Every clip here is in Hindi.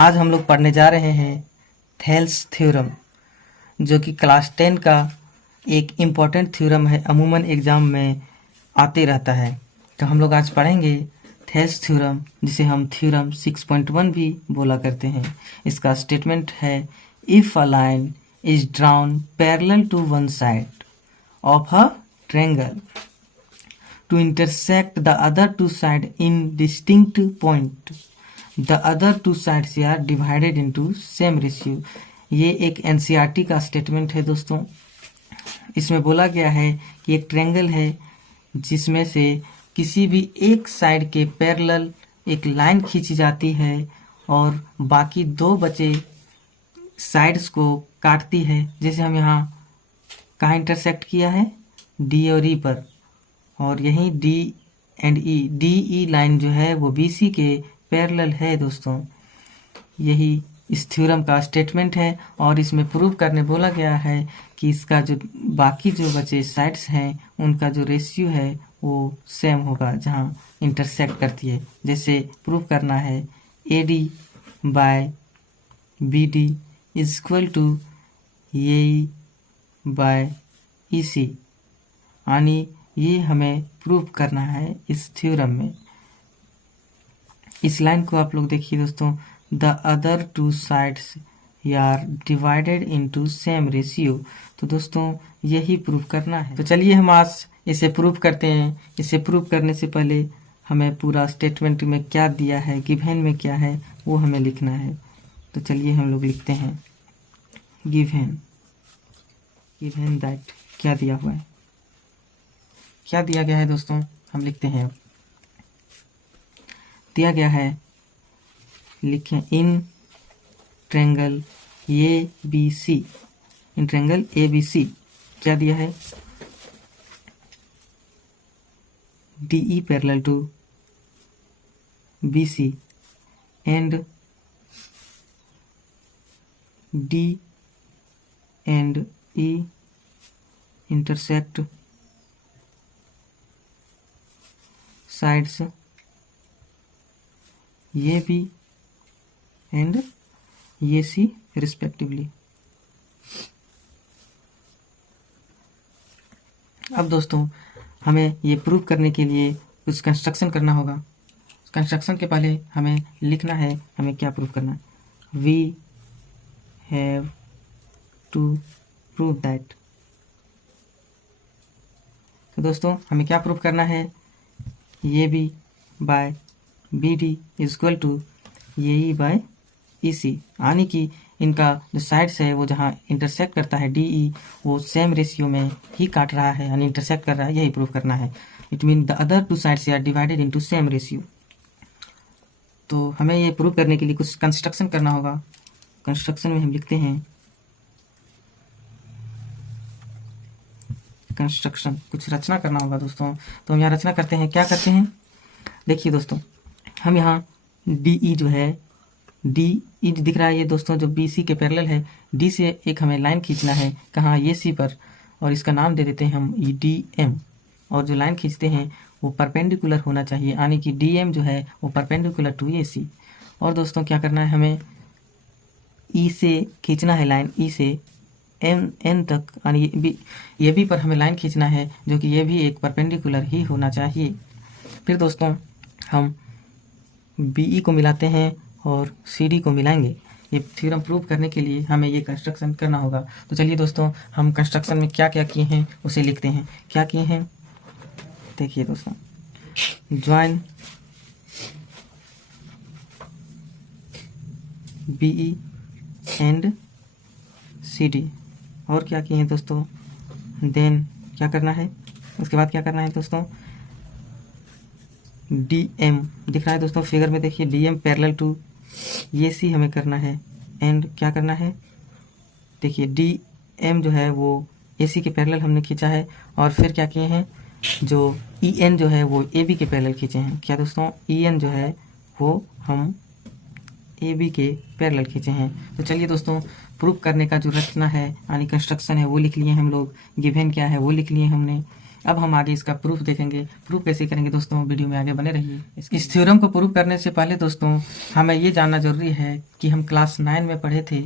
आज हम लोग पढ़ने जा रहे हैं थेल्स थ्योरम, जो कि क्लास 10 का एक इम्पॉर्टेंट थ्योरम है। अमूमन एग्ज़ाम में आते रहता है। तो हम लोग आज पढ़ेंगे थेल्स थ्योरम, जिसे हम थ्योरम 6.1 भी बोला करते हैं। इसका स्टेटमेंट है, if a line is drawn parallel to one side of a triangle to intersect the other two sides in distinct point, the other two sides are divided into same ratio। ये एक एनसीईआरटी का स्टेटमेंट है दोस्तों। इसमें बोला गया है कि एक ट्रायंगल है जिसमें से किसी भी एक साइड के पैरेलल एक लाइन खींची जाती है और बाकी दो बचे साइड्स को काटती है। जैसे हम यहाँ कहाँ इंटरसेक्ट किया है, डी और ई पर, और यहीं D and E, D E line जो है वो बी सी के पैरेलल है दोस्तों। यही इस थ्योरम का स्टेटमेंट है और इसमें प्रूव करने बोला गया है कि इसका जो बाकी जो बचे साइड्स हैं उनका जो रेशियो है वो सेम होगा जहाँ इंटरसेक्ट करती है। जैसे प्रूव करना है, A D by B D is equal to A E by E C, यानी ये हमें प्रूव करना है इस थ्योरम में। इस लाइन को आप लोग देखिए दोस्तों, the other two sides are divided into same ratio. तो दोस्तों यही प्रूव करना है। तो चलिए हम आज इसे प्रूव करते हैं। इसे प्रूव करने से पहले हमें पूरा स्टेटमेंट में क्या दिया है, गिवन में क्या है, वो हमें लिखना है। तो चलिए हम लोग लिखते हैं, गिवन दैट, क्या दिया हुआ है, क्या दिया गया है दोस्तों, हम लिखते हैं। दिया गया है, लिखें, in triangle A B C, in triangle A B C क्या दिया है, D E parallel to B C and D and E intersect sides A B and A C respectively. अब दोस्तों हमें ये प्रूव करने के लिए कुछ कंस्ट्रक्शन करना होगा। कंस्ट्रक्शन के पहले हमें लिखना है हमें क्या प्रूव करना है। We have to prove that. तो दोस्तों हमें क्या प्रूव करना है, A B by B D is equal to A E by E C, यानी कि इनका जो साइड्स है वो जहाँ इंटरसेक्ट करता है डी ई, वो सेम रेशियो में ही काट रहा है, यानी इंटरसेक्ट कर रहा है। यही प्रूव करना है। It mean the other two sides are divided into same ratio. तो हमें ये प्रूव करने के लिए कुछ कंस्ट्रक्शन करना होगा। कंस्ट्रक्शन में हम लिखते हैं, कंस्ट्रक्शन, कुछ रचना करना होगा दोस्तों। तो हम यहाँ रचना करते हैं। क्या करते हैं, देखिए दोस्तों, हम यहाँ डी ई जो है, डी ई दिख रहा है ये दोस्तों, जो बी सी के पैरेलल है। डी से एक हमें लाइन खींचना है, कहाँ, ये सी पर, और इसका नाम दे देते हैं हम ई डी एम। और जो लाइन खींचते हैं वो परपेंडिकुलर होना चाहिए, यानी कि डी एम जो है वो परपेंडिकुलर टू ए सी। और दोस्तों क्या करना है, हमें ई से खींचना है लाइन, ई से एन तक, यानी ये भी पर हमें लाइन खींचना है, जो कि ये भी एक परपेंडिकुलर ही होना चाहिए। फिर दोस्तों हम बी ई को मिलाते हैं और सी डी को मिलाएंगे। ये थ्योरम प्रूव करने के लिए हमें ये कंस्ट्रक्शन करना होगा। तो चलिए दोस्तों हम कंस्ट्रक्शन में क्या क्या किए हैं उसे लिखते हैं। क्या किए हैं, देखिए दोस्तों, join B E and C D. और क्या किए हैं दोस्तों, देन क्या करना है, उसके बाद क्या करना है दोस्तों, डी एम दिख रहा है दोस्तों फिगर में, देखिए डी एम पैरेलल टू ये सी हमें करना है। एंड क्या करना है, देखिए डी एम जो है वो ए सी के पैरेलल हमने खींचा है। और फिर क्या किए हैं, जो ई एन जो है वो ए बी के पैरेलल खींचे हैं। क्या दोस्तों, ई एन जो है वो हम ए बी के पैरेलल खींचे हैं। तो चलिए दोस्तों प्रूफ करने का जो रचना है यानी कंस्ट्रक्शन है वो लिख लिए हम लोग। गिवन क्या है वो लिख लिए हमने। अब हम आगे इसका प्रूफ देखेंगे। प्रूफ कैसे करेंगे दोस्तों, वीडियो में आगे बने रहिए। इस थ्योरम को प्रूफ करने से पहले दोस्तों हमें ये जानना जरूरी है कि हम क्लास 9 में पढ़े थे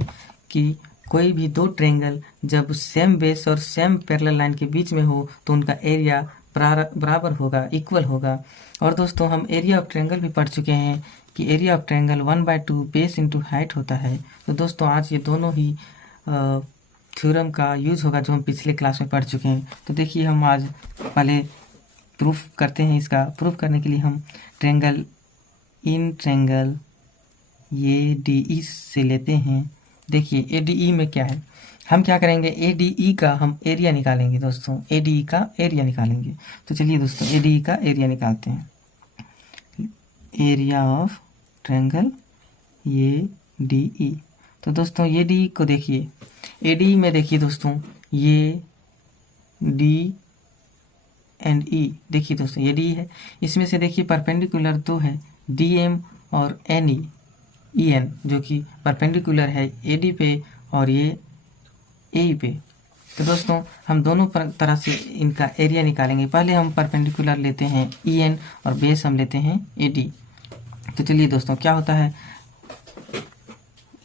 कि कोई भी दो ट्रायंगल जब सेम बेस और सेम पैरेलल लाइन के बीच में हो तो उनका एरिया बराबर होगा, इक्वल होगा। और दोस्तों हम एरिया ऑफ ट्रायंगल भी पढ़ चुके हैं कि area of triangle 1/2 base into height होता है। तो दोस्तों आज ये दोनों ही थ्योरम का यूज होगा जो हम पिछले क्लास में पढ़ चुके हैं। तो देखिए हम आज पहले प्रूफ करते हैं। इसका प्रूफ करने के लिए हम ट्रायंगल ये डी से लेते हैं। देखिए ADE में क्या है, हम क्या करेंगे, ADE का हम एरिया निकालेंगे दोस्तों, ADE का एरिया निकालेंगे। तो चलिए दोस्तों ADE का एरिया निकालते हैं। Area of triangle ADE। तो दोस्तों ADE को देखिए, ADE में देखिए दोस्तों ये D एंड E, देखिए दोस्तों ADE है। इसमें से देखिए परपेंडिकुलर दो है, DM और EN, जो कि परपेंडिकुलर है AD पे और ये AE पे। तो दोस्तों हम दोनों तरह से इनका एरिया निकालेंगे। पहले हम परपेंडिकुलर लेते हैं EN और बेस हम लेते हैं AD। तो चलिए दोस्तों क्या होता है,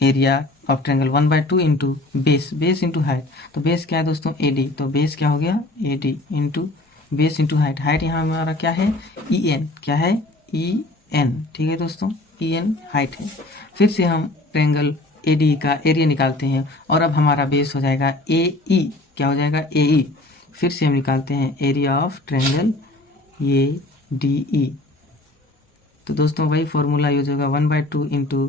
area of triangle 1/2 into base into height. तो बेस क्या है दोस्तों AD, तो बेस क्या हो गया AD into base into height. Height यहाँ हमारा क्या है EN, क्या है EN, ठीक है दोस्तों EN हाइट है। फिर से हम ट्रायंगल AD का एरिया निकालते हैं और अब हमारा बेस हो जाएगा AE, क्या हो जाएगा AE। फिर से हम निकालते हैं एरिया ऑफ ट्रायंगल ADE। तो दोस्तों वही फॉर्मूला यूज होगा 1/2 इंटू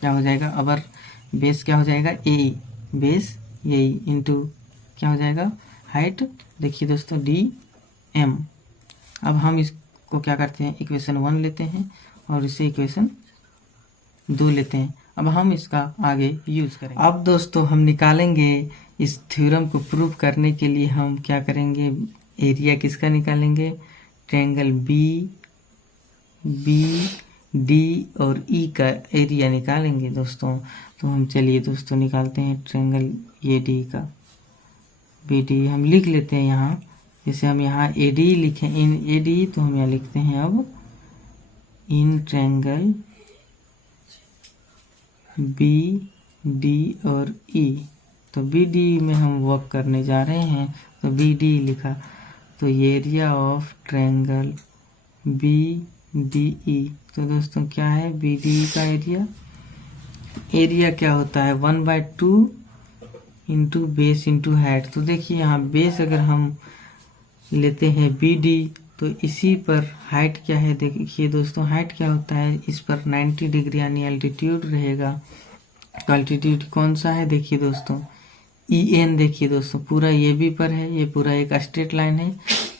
क्या हो जाएगा, अबर बेस क्या हो जाएगा AE, बेस AE इंटू क्या हो जाएगा हाइट, देखिए दोस्तों DM। अब हम इसको क्या करते हैं, इक्वेशन 1 लेते हैं और इसे इक्वेशन 2 लेते हैं। अब हम इसका आगे यूज करेंगे। अब दोस्तों हम निकालेंगे इस थ्योरम को प्रूव करने के लिए हम क्या करेंगे, एरिया किसका निकालेंगे, ट्रायंगल BD और E का एरिया निकालेंगे दोस्तों। तो हम चलिए दोस्तों निकालते हैं ट्रायंगल AD का। BD हम लिख लेते हैं यहाँ, जैसे हम यहाँ AD लिखें इन AD, तो हम यहाँ लिखते हैं अब इन ट्रायंगल BD और E। तो BD में हम वर्क करने जा रहे हैं, तो BD लिखा। तो एरिया ऑफ ट्रायंगल BDE। तो दोस्तों क्या है BDE का एरिया क्या होता है 1/2 इंटू बेस इंटू हाइट। तो देखिए यहाँ बेस अगर हम लेते हैं BD, तो इसी पर हाइट क्या है, देखिए दोस्तों हाइट क्या होता है, इस पर 90 डिग्री यानी अल्टीट्यूड रहेगा। तो अल्टीट्यूड कौन सा है, देखिए दोस्तों EN, देखिए दोस्तों पूरा ये भी पर है, ये पूरा एक स्ट्रेट लाइन है।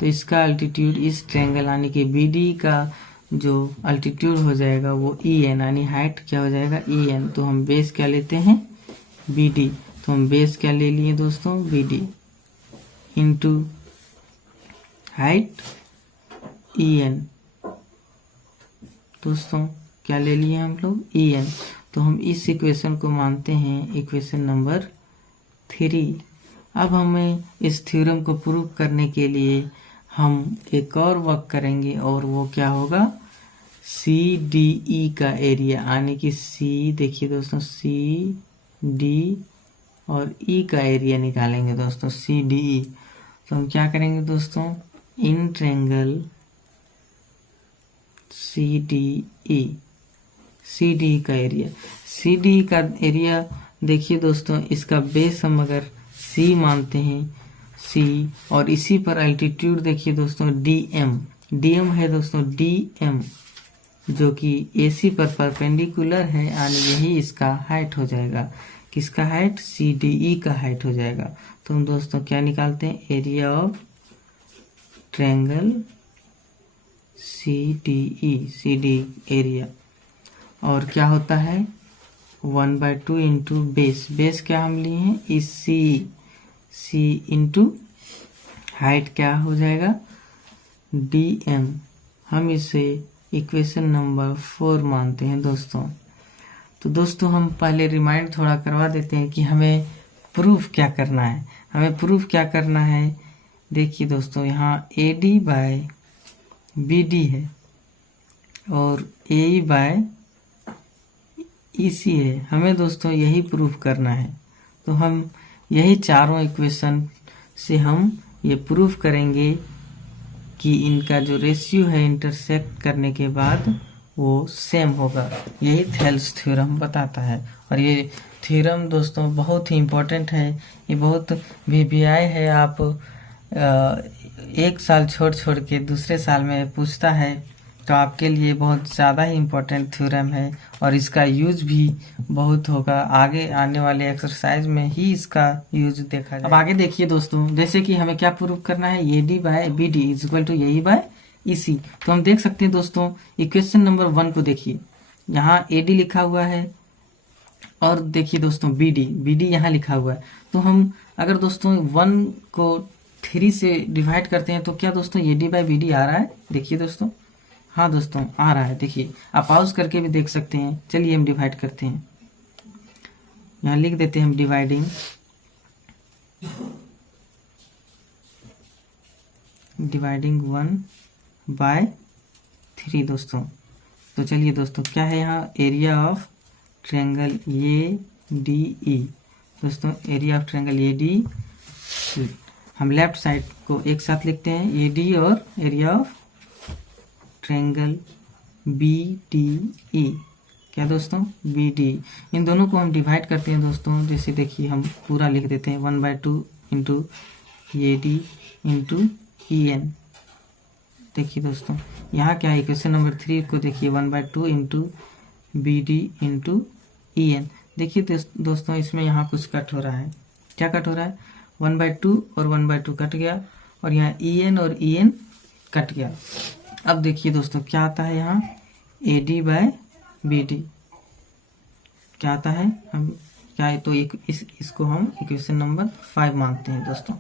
तो इसका अल्टीट्यूड इस ट्रायंगल यानी कि BD का जो अल्टीट्यूड हो जाएगा वो EN, यानी हाइट क्या हो जाएगा EN। तो हम बेस क्या लेते हैं BD, तो हम बेस क्या ले लिए दोस्तों BD इंटू हाइट EN। दोस्तों क्या ले लिए हम लोग EN। तो हम इस इक्वेशन को मानते हैं इक्वेशन नंबर 3। अब हमें इस थ्योरम को प्रूव करने के लिए हम एक और वर्क करेंगे और वो क्या होगा, CDE का एरिया, यानी कि C, देखिए दोस्तों CD और E का एरिया निकालेंगे दोस्तों CDE। तो हम क्या करेंगे दोस्तों, इन ट्रायंगल CDE का एरिया, CDE का एरिया देखिए दोस्तों, इसका बेस हम अगर C मानते हैं C, और इसी पर अल्टीट्यूड देखिए दोस्तों DM है दोस्तों DM, जो कि AC पर परपेंडिकुलर है, यानी यही इसका हाइट हो जाएगा, किसका हाइट CDE का हाइट हो जाएगा। तो हम दोस्तों क्या निकालते हैं, area of triangle CD area, और क्या होता है 1/2 इंटू बेस क्या हम लिए हैं इस C इंटू हाइट क्या हो जाएगा DM। हम इसे इक्वेशन नंबर 4 मानते हैं दोस्तों। तो दोस्तों हम पहले रिमाइंड थोड़ा करवा देते हैं कि हमें प्रूफ क्या करना है। हमें प्रूफ क्या करना है, देखिए दोस्तों, यहाँ AD बाय BD है और AE बाय EC है। हमें दोस्तों यही प्रूफ करना है, तो हम यही चारों इक्वेशन से हम ये प्रूफ करेंगे कि इनका जो रेशियो है इंटरसेक्ट करने के बाद वो सेम होगा। यही थेल्स थ्योरम बताता है। और ये थ्योरम दोस्तों बहुत ही इम्पोर्टेंट है, ये बहुत VBI है। आप एक साल छोड़ छोड़ के दूसरे साल में पूछता है, तो आपके लिए बहुत ज़्यादा ही इम्पोर्टेंट थ्योरम है और इसका यूज भी बहुत होगा। आगे आने वाले एक्सरसाइज में ही इसका यूज देखा जाए। अब आगे देखिए दोस्तों, जैसे कि हमें क्या प्रूव करना है, AD by BD is equal to AE by EC। तो हम देख सकते हैं दोस्तों, इक्वेशन नंबर 1 को देखिए, यहाँ AD लिखा हुआ है और देखिए दोस्तों BD यहाँ लिखा हुआ है। तो हम अगर दोस्तों 1 को 3 से डिवाइड करते हैं तो क्या दोस्तों AD बाय BD आ रहा है? देखिए दोस्तों, हाँ दोस्तों आ रहा है। देखिए, आप पाउज करके भी देख सकते हैं। चलिए हम डिवाइड करते हैं, यहाँ लिख देते हैं हम डिवाइडिंग 1 बाय 3 दोस्तों। तो चलिए दोस्तों, क्या है यहाँ, एरिया ऑफ ट्रायंगल ADE। दोस्तों एरिया ऑफ ट्रायंगल ADE, हम लेफ्ट साइड को एक साथ लिखते हैं AD और एरिया ऑफ ट्रायंगल BDE। क्या दोस्तों, BD। इन दोनों को हम डिवाइड करते हैं दोस्तों। जैसे देखिए, हम पूरा लिख देते हैं 1/2 इंटू AD इंटू EN। देखिए दोस्तों, यहाँ क्या है, इक्वेशन नंबर 3 को देखिए, 1/2 इंटू BD इंटू EN। देखिए दोस्तों, इसमें यहाँ कुछ कट हो रहा है। क्या कट हो रहा है, 1/2 और 1/2 कट गया और यहाँ EN और EN कट गया। अब देखिए दोस्तों, क्या आता है यहाँ, AD बाय BD क्या आता है, हम क्या है, तो इसको हम इक्वेशन नंबर 5 मानते हैं दोस्तों।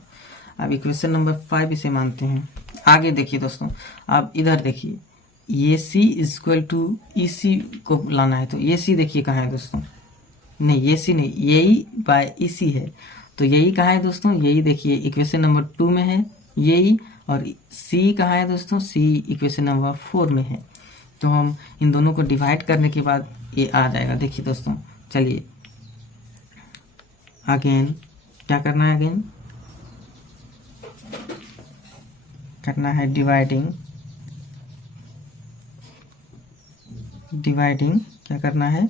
अब इक्वेशन नंबर 5 इसे मानते हैं। आगे देखिए दोस्तों, अब इधर देखिए, AC इक्वल टू EC को लाना है। तो AC देखिए कहाँ है दोस्तों, नहीं AC नहीं, यही बाय EC है। तो यही कहाँ है दोस्तों, यही देखिए इक्वेशन नंबर 2 में है यही। और C कहाँ है दोस्तों, C इक्वेशन नंबर 4 में है। तो हम इन दोनों को डिवाइड करने के बाद ये आ जाएगा। देखिए दोस्तों, चलिए अगेन क्या करना है, अगेन करना है डिवाइडिंग क्या करना है,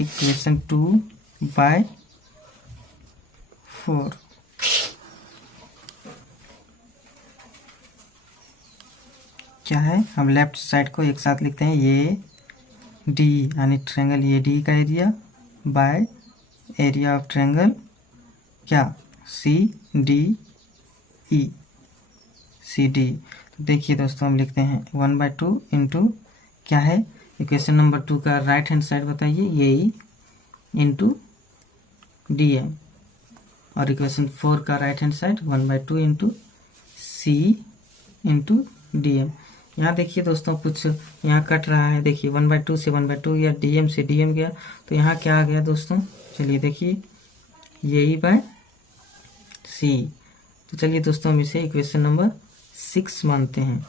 इक्वेशन 2 बाय 4। क्या है, हम लेफ्ट साइड को एक साथ लिखते हैं, ये D यानी ट्रायंगल AD का area bye area of triangle क्या, CDE। तो देखिए दोस्तों, हम लिखते हैं 1/2 इंटू क्या है, इक्वेशन नंबर 2 का राइट हैंड साइड बताइए, यही इंटू DM। और इक्वेशन 4 का right hand side 1/2 into C into DM। यहाँ देखिए दोस्तों, कुछ यहाँ कट रहा है। देखिए 1/2 से 1/2 या DM से DM गया, तो यहाँ क्या आ गया दोस्तों, चलिए देखिए, यही बाय C। तो चलिए दोस्तों, हम इसे इक्वेशन नंबर 6 मानते हैं।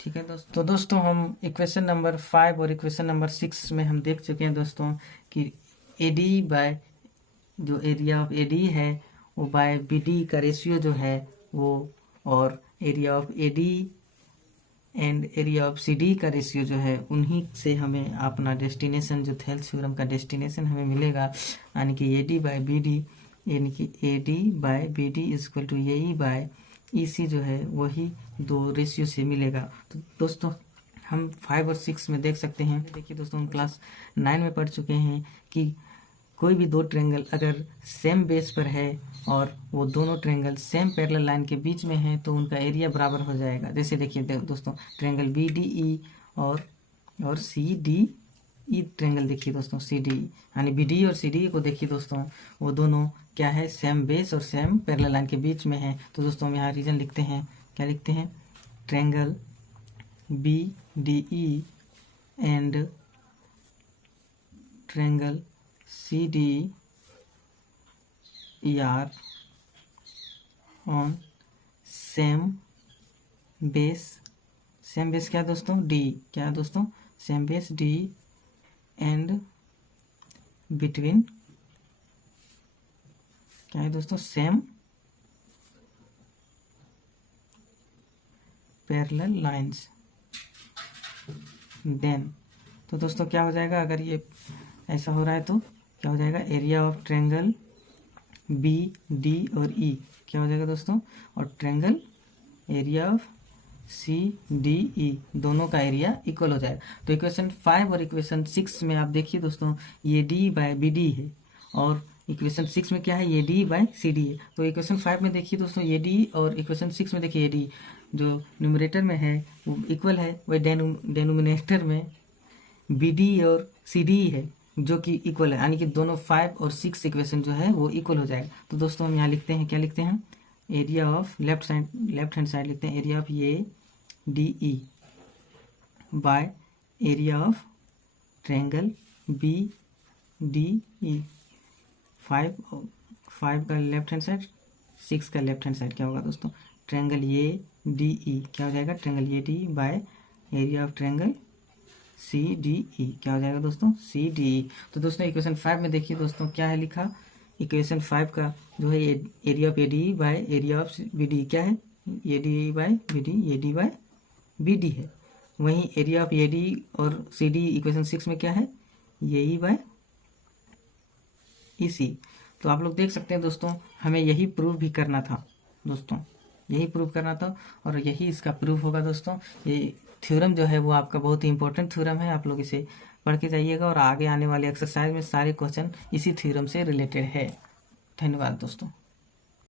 ठीक है दोस्तों, तो दोस्तों हम इक्वेशन नंबर 5 और इक्वेशन नंबर 6 में हम देख चुके हैं दोस्तों कि AD बाय जो एरिया ऑफ AD है वो बाय BD का रेशियो जो है वो, और area of AD and area of CD का रेशियो जो है, उन्हीं से हमें अपना डेस्टिनेशन, जो थेल्स थ्योरम का डेस्टिनेशन हमें मिलेगा, यानी कि AD बाय BD, यानी कि AD by BD equal to AE by EC जो है वही दो रेशियो से मिलेगा। तो दोस्तों हम 5 और 6 में देख सकते हैं। देखिए दोस्तों, हम क्लास 9 में पढ़ चुके हैं कि कोई भी दो ट्रायंगल अगर सेम बेस पर है और वो दोनों ट्रायंगल सेम पैरेलल लाइन के बीच में है तो उनका एरिया बराबर हो जाएगा। जैसे देखिए दोस्तों, ट्रायंगल BDE और CDE ट्रायंगल देखिए दोस्तों, CDE यानी BD और CDE को देखिए दोस्तों, वो दोनों क्या है, सेम बेस और सेम पैरेलल लाइन के बीच में है। तो दोस्तों हम यहाँ रीजन लिखते हैं, क्या लिखते हैं, triangle BDE and triangle CDE are on same base क्या है दोस्तों, डी, क्या है दोस्तों, same base D and between क्या है दोस्तों, सेम पैरेलल लाइंस। देन तो दोस्तों क्या हो जाएगा, अगर ये ऐसा हो रहा है तो क्या हो जाएगा, area of triangle B D और ई क्या हो जाएगा दोस्तों, और triangle area of C D E दोनों का एरिया इक्वल हो जाएगा। तो इक्वेशन 5 और इक्वेशन 6 में आप देखिए दोस्तों, ये डी बाय बी डी है और इक्वेशन 6 में क्या है, ये डी बाय सी डी है। तो इक्वेशन 5 में देखिए दोस्तों ये डी और इक्वेशन 6 में देखिए ये डी जो न्यूमरेटर में है वो इक्वल है, वही डेनोमिनेटर में बी डी और सी डी है जो कि इक्वल है, यानी कि दोनों 5 और 6 इक्वेशन जो है वो इक्वल हो जाएगा। तो दोस्तों हम यहाँ लिखते हैं, क्या लिखते हैं, area of left hand side लिखते हैं area of A D E by area of triangle B D E. 5 का लेफ्ट हैंड साइड, 6 का लेफ्ट हैंड साइड क्या होगा दोस्तों, ट्रायंगल ये डी ई क्या हो जाएगा, triangle A D by area of triangle C D E क्या हो जाएगा दोस्तों, सी डी ई। तो दोस्तों इक्वेशन 5 में देखिए दोस्तों क्या है लिखा, इक्वेशन 5 का जो है area of A D by area of B D क्या है, A D by B D, A D by B D है। वहीं एरिया ऑफ ए डी और सी डी इक्वेशन 6 में क्या है, ये ई बाय ई सी। तो आप लोग देख सकते हैं दोस्तों, हमें यही प्रूव भी करना था दोस्तों, यही प्रूव करना था और यही इसका प्रूफ होगा दोस्तों। ये थ्योरम जो है वो आपका बहुत ही इंपॉर्टेंट थ्योरम है, आप लोग इसे पढ़ के जाइएगा और आगे आने वाले एक्सरसाइज में सारे क्वेश्चन इसी थ्योरम से रिलेटेड है। धन्यवाद दोस्तों।